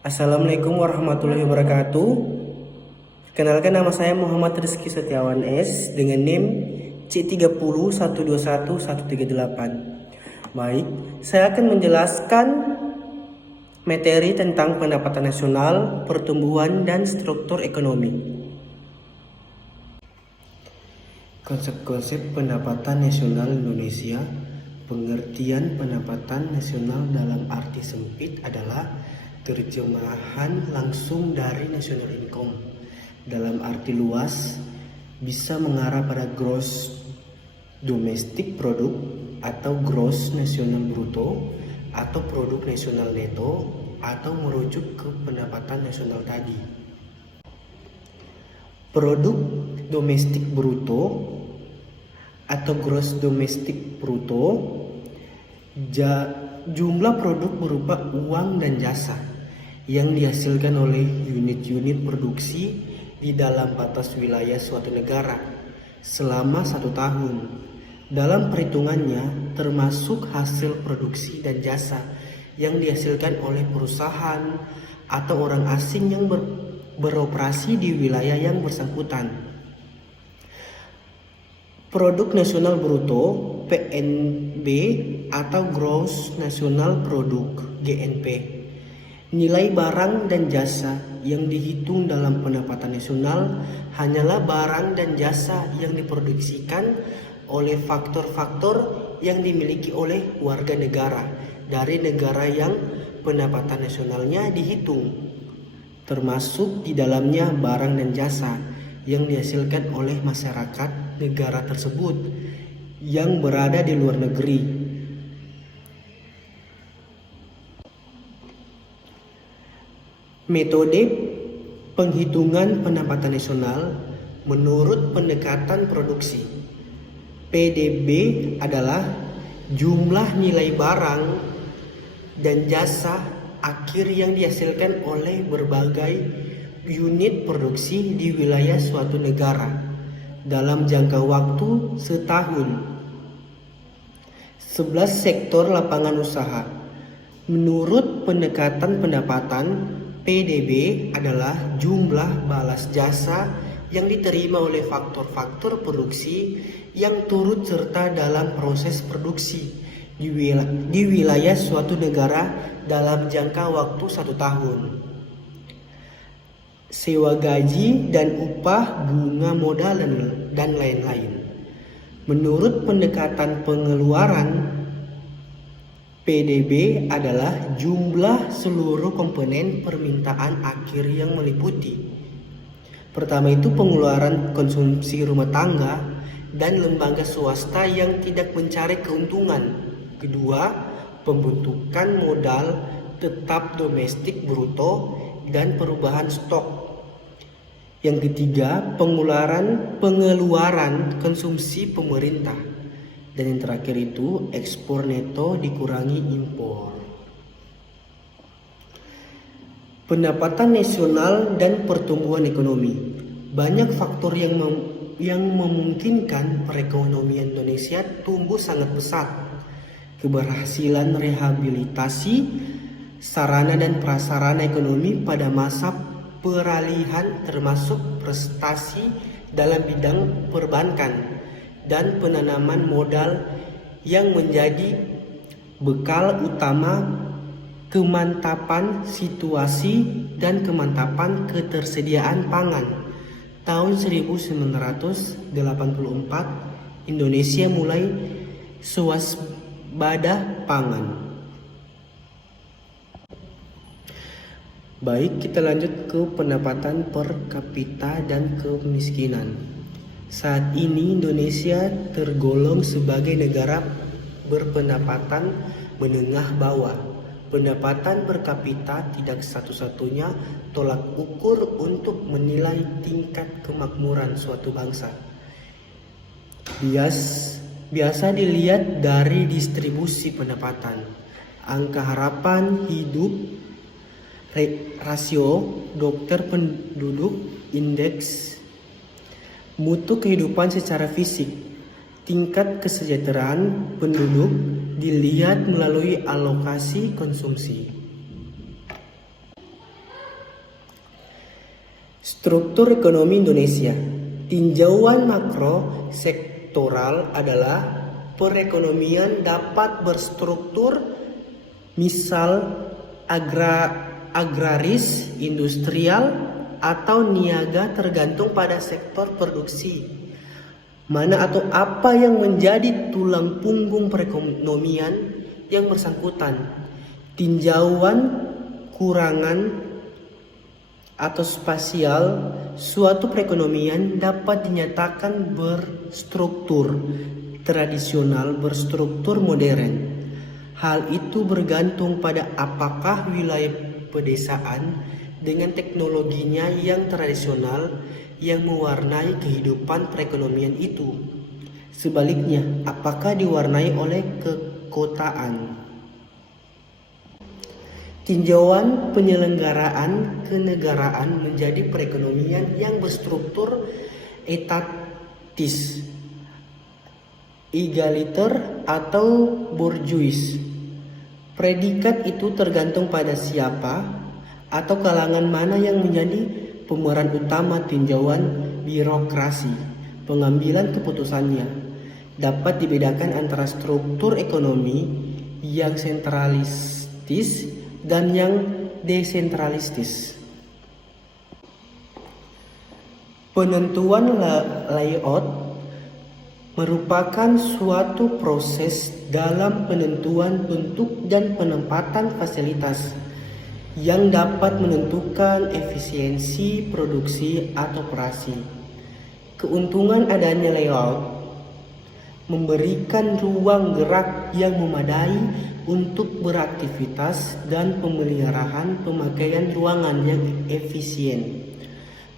Assalamualaikum warahmatullahi wabarakatuh. Kenalkan, nama saya Muhammad Rizky Setiawan S dengan NIM C30121138. Baik, saya akan menjelaskan materi tentang pendapatan nasional, pertumbuhan dan struktur ekonomi. Konsep-konsep pendapatan nasional Indonesia. Pengertian pendapatan nasional dalam arti sempit adalah terjemahan langsung dari national income. Dalam arti luas, bisa mengarah pada gross domestic product atau gross national bruto atau produk nasional neto, atau merujuk ke pendapatan nasional tadi. Produk domestik bruto atau gross domestic bruto, jumlah produk berupa uang dan jasa yang dihasilkan oleh unit-unit produksi di dalam batas wilayah suatu negara selama 1 tahun. Dalam perhitungannya termasuk hasil produksi dan jasa yang dihasilkan oleh perusahaan atau orang asing yang beroperasi di wilayah yang bersangkutan. Produk nasional bruto (PNB) atau Gross National Product (GNP). Nilai barang dan jasa yang dihitung dalam pendapatan nasional hanyalah barang dan jasa yang diproduksikan oleh faktor-faktor yang dimiliki oleh warga negara dari negara yang pendapatan nasionalnya dihitung, termasuk di dalamnya barang dan jasa yang dihasilkan oleh masyarakat negara tersebut yang berada di luar negeri. Metode penghitungan pendapatan nasional menurut pendekatan produksi. PDB adalah jumlah nilai barang dan jasa akhir yang dihasilkan oleh berbagai unit produksi di wilayah suatu negara dalam jangka waktu setahun. 11 sektor lapangan usaha. Menurut pendekatan pendapatan, PDB adalah jumlah balas jasa yang diterima oleh faktor-faktor produksi yang turut serta dalam proses produksi di wilayah suatu negara dalam jangka waktu 1 tahun. Sewa gaji dan upah, bunga modal dan lain-lain. Menurut pendekatan pengeluaran, PDB adalah jumlah seluruh komponen permintaan akhir yang meliputi. Pertama itu pengeluaran konsumsi rumah tangga dan lembaga swasta yang tidak mencari keuntungan. Kedua, pembentukan modal tetap domestik bruto dan perubahan stok. Yang ketiga, pengeluaran konsumsi pemerintah. Dan yang terakhir itu ekspor neto dikurangi impor. Pendapatan nasional dan pertumbuhan ekonomi. Banyak faktor yang memungkinkan perekonomian Indonesia tumbuh sangat pesat. Keberhasilan rehabilitasi sarana dan prasarana ekonomi pada masa peralihan termasuk prestasi dalam bidang perbankan dan penanaman modal yang menjadi bekal utama kemantapan situasi dan kemantapan ketersediaan pangan. Tahun 1984 Indonesia mulai swasembada pangan. Baik, kita lanjut ke pendapatan per kapita dan kemiskinan. Saat ini Indonesia tergolong sebagai negara berpendapatan menengah bawah. Pendapatan per kapita tidak satu-satunya tolak ukur untuk menilai tingkat kemakmuran suatu bangsa. Biasa dilihat dari distribusi pendapatan, angka harapan hidup, rasio dokter penduduk, indeks mutu kehidupan secara fisik, tingkat kesejahteraan penduduk dilihat melalui alokasi konsumsi. Struktur ekonomi Indonesia. Tinjauan makro sektoral adalah perekonomian dapat berstruktur misal agraris, industrial, atau niaga tergantung pada sektor produksi. Mana atau apa yang menjadi tulang punggung perekonomian yang bersangkutan. Tinjauan kurangan atau spasial, suatu perekonomian dapat dinyatakan berstruktur tradisional, berstruktur modern. Hal itu bergantung pada apakah wilayah pedesaan dengan teknologinya yang tradisional yang mewarnai kehidupan perekonomian itu. Sebaliknya, apakah diwarnai oleh kekotaan. Tinjauan penyelenggaraan kenegaraan menjadi perekonomian yang berstruktur etatis, egaliter, atau bourgeois. Predikat itu tergantung pada siapa atau kalangan mana yang menjadi pemeran utama tinjauan birokrasi. Pengambilan keputusannya dapat dibedakan antara struktur ekonomi yang sentralistis dan yang desentralistis. Penentuan layout merupakan suatu proses dalam penentuan bentuk dan penempatan fasilitas yang dapat menentukan efisiensi produksi atau operasi. Keuntungan adanya layout memberikan ruang gerak yang memadai untuk beraktivitas dan pemeliharaan pemakaian ruangan yang efisien,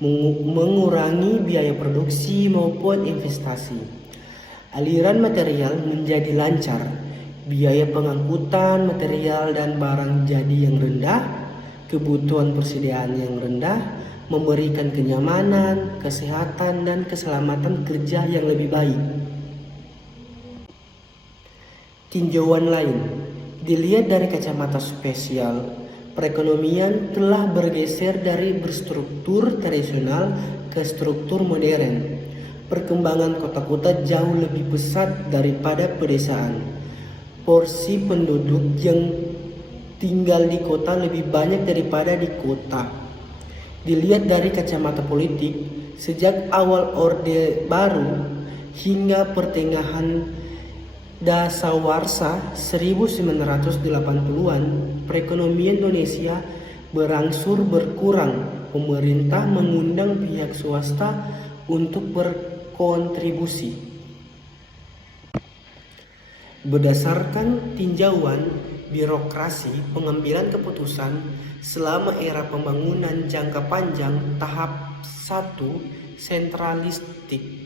mengurangi biaya produksi maupun investasi. Aliran material menjadi lancar, biaya pengangkutan material dan barang jadi yang rendah, kebutuhan persediaan yang rendah, memberikan kenyamanan, kesehatan, dan keselamatan kerja yang lebih baik. Tinjauan lain, dilihat dari kacamata spesial, perekonomian telah bergeser dari berstruktur tradisional ke struktur modern. Perkembangan kota-kota jauh lebih pesat daripada pedesaan. Porsi penduduk yang tinggal di kota lebih banyak daripada di kota. Dilihat dari kacamata politik, sejak awal Orde Baru hingga pertengahan dasawarsa 1980-an, perekonomian Indonesia berangsur berkurang. Pemerintah mengundang pihak swasta untuk berkontribusi. Berdasarkan tinjauan birokrasi, pengambilan keputusan selama era pembangunan jangka panjang tahap 1 sentralistik.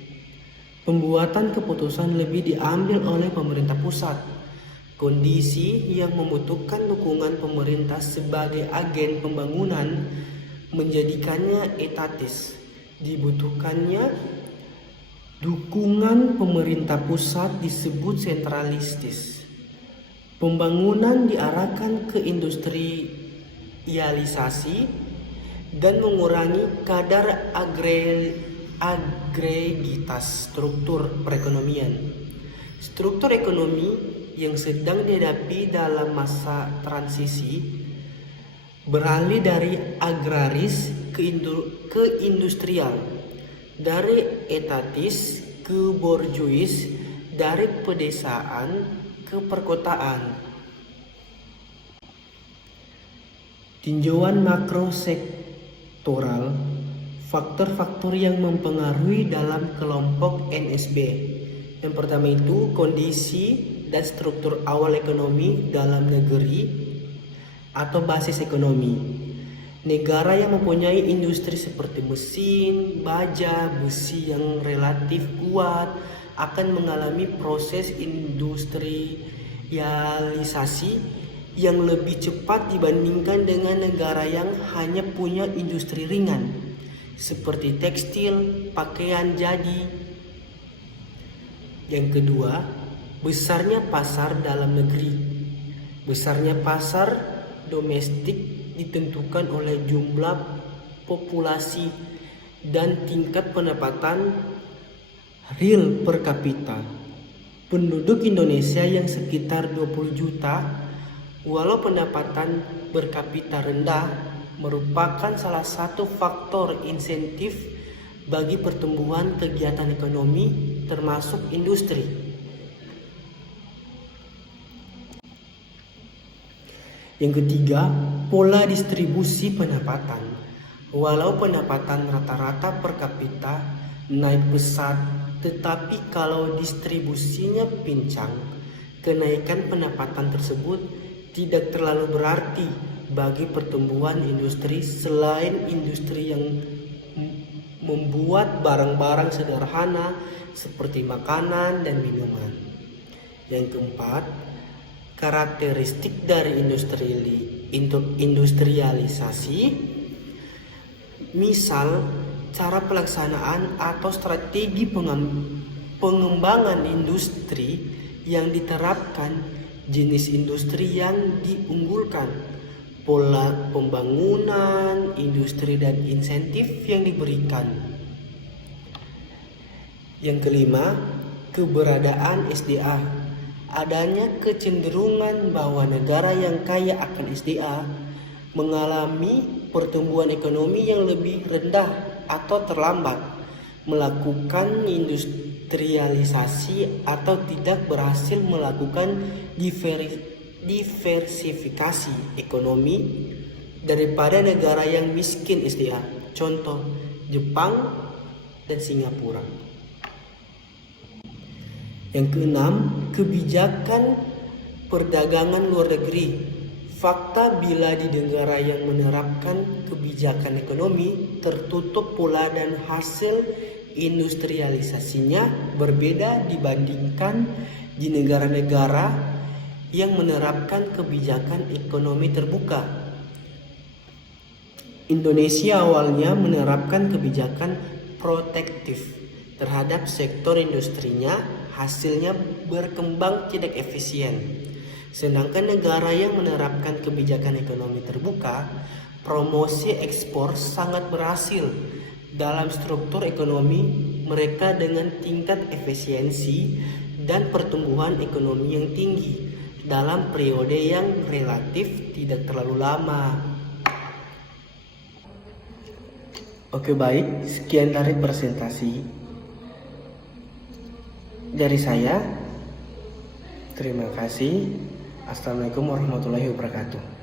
Pembuatan keputusan lebih diambil oleh pemerintah pusat. Kondisi yang membutuhkan dukungan pemerintah sebagai agen pembangunan menjadikannya etatis. Dibutuhkannya dukungan pemerintah pusat disebut sentralistis. Pembangunan diarahkan ke industrialisasi dan mengurangi kadar agregitas struktur perekonomian. Struktur ekonomi yang sedang dihadapi dalam masa transisi beralih dari agraris ke industrial, dari etatis ke bourgeois, dari pedesaan ke perkotaan. Tinjauan makro sektoral, faktor-faktor yang mempengaruhi dalam kelompok NSB. Yang pertama itu kondisi dan struktur awal ekonomi dalam negeri atau basis ekonomi. Negara yang mempunyai industri seperti mesin, baja, besi yang relatif kuat akan mengalami proses industrialisasi yang lebih cepat dibandingkan dengan negara yang hanya punya industri ringan seperti tekstil, pakaian jadi. Yang kedua, besarnya pasar dalam negeri. Besarnya pasar domestik ditentukan oleh jumlah populasi, dan tingkat pendapatan real per kapita. Penduduk Indonesia yang sekitar 20 juta, walau pendapatan per kapita rendah, merupakan salah satu faktor insentif bagi pertumbuhan kegiatan ekonomi termasuk industri. Yang ketiga, pola distribusi pendapatan. Walau pendapatan rata-rata per kapita naik pesat, tetapi kalau distribusinya pincang, kenaikan pendapatan tersebut tidak terlalu berarti bagi pertumbuhan industri selain industri yang membuat barang-barang sederhana seperti makanan dan minuman. Yang keempat, karakteristik dari industrialisasi, misal cara pelaksanaan atau strategi pengembangan industri yang diterapkan, jenis industri yang diunggulkan, pola pembangunan industri dan insentif yang diberikan. Yang kelima, keberadaan SDA. Adanya kecenderungan bahwa negara yang kaya akan SDA mengalami pertumbuhan ekonomi yang lebih rendah atau terlambat, melakukan industrialisasi atau tidak berhasil melakukan diversifikasi ekonomi daripada negara yang miskin SDA, contoh Jepang dan Singapura. Yang keenam, kebijakan perdagangan luar negeri. Fakta bila di negara yang menerapkan kebijakan ekonomi tertutup pula dan hasil industrialisasinya berbeda dibandingkan di negara-negara yang menerapkan kebijakan ekonomi terbuka. Indonesia awalnya menerapkan kebijakan protektif terhadap sektor industrinya, hasilnya berkembang tidak efisien. Sedangkan negara yang menerapkan kebijakan ekonomi terbuka, promosi ekspor sangat berhasil dalam struktur ekonomi mereka dengan tingkat efisiensi dan pertumbuhan ekonomi yang tinggi dalam periode yang relatif tidak terlalu lama. Oke, baik, sekian dari presentasi dari saya. Terima kasih. Assalamualaikum warahmatullahi wabarakatuh.